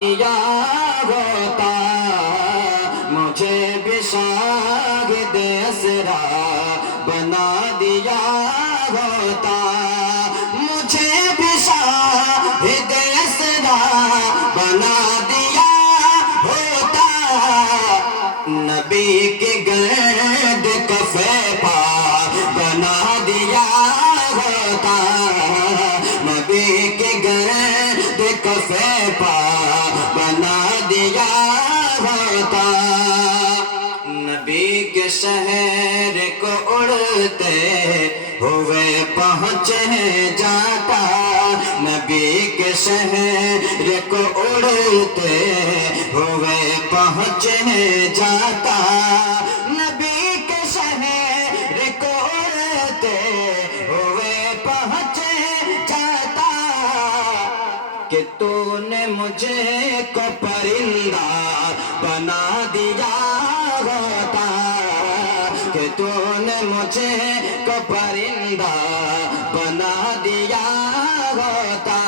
दिया होता मुझे भी शाहिद असरा बना दिया होता मुझे भी शाहिद असरा बना दिया होता नबी के गर्द कफे पा बना दिया होता नबी के गर्द कफे पा बना दिया होता नबी के शहर को उड़ते हुए पहुँचे जाता नबी के शहर को उड़ते हुए पहुँचे जाता नबी के शहर को उड़ते हुए पहुँचे जाता कि तूने मुझे को परिंदा बना दिया होता कि तूने मुझे को परिंदा बना दिया होता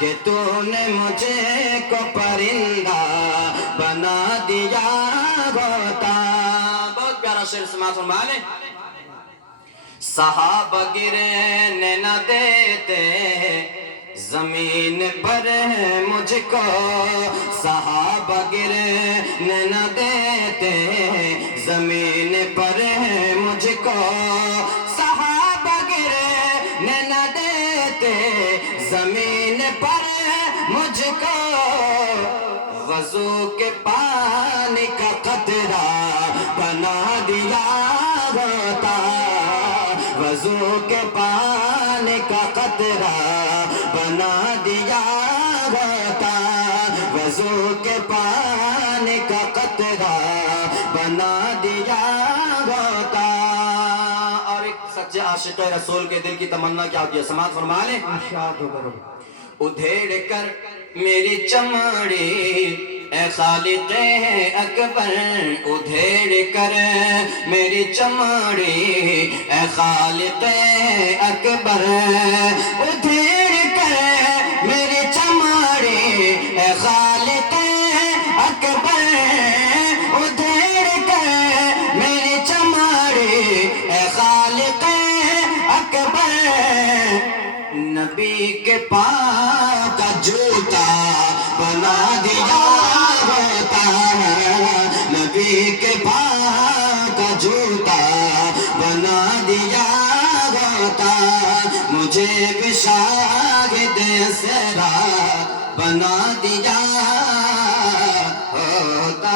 कि तूने मुझे को परिंदा बना दिया होता बहुत प्यारा शेर समाज फरमा लें सहाबा गिरने न देते जमीन पर मुझको सहाबा गिरने न देते जमीन पर मुझको सहाबा गिरने न देते जमीन पर मुझको वज़ू के पानी का कतरा बना दिया होता वज़ू के पानी का कतरा बना दिया होता वज़ू के पानी का कतरा बना दिया होता और एक सच्चे आशिक़ रसूल के दिल की तमन्ना क्या होती है समाज फरमा लें उधेड़ कर मेरी चमड़ी ए खालिक़ अकबर उधेड़ कर मेरी चमड़ी ए खालिक़ अकबर उधेड़ कर मेरी चमड़ी ए खालिक़ अकबर उधेड़ कर मेरी चमड़ी ए खालिक़ अकबर नबी के पाँव का जूता बना दिया होता नबी के पाँव का जूता बना दिया होता मुझे भी शाहिद असरा बना दिया होता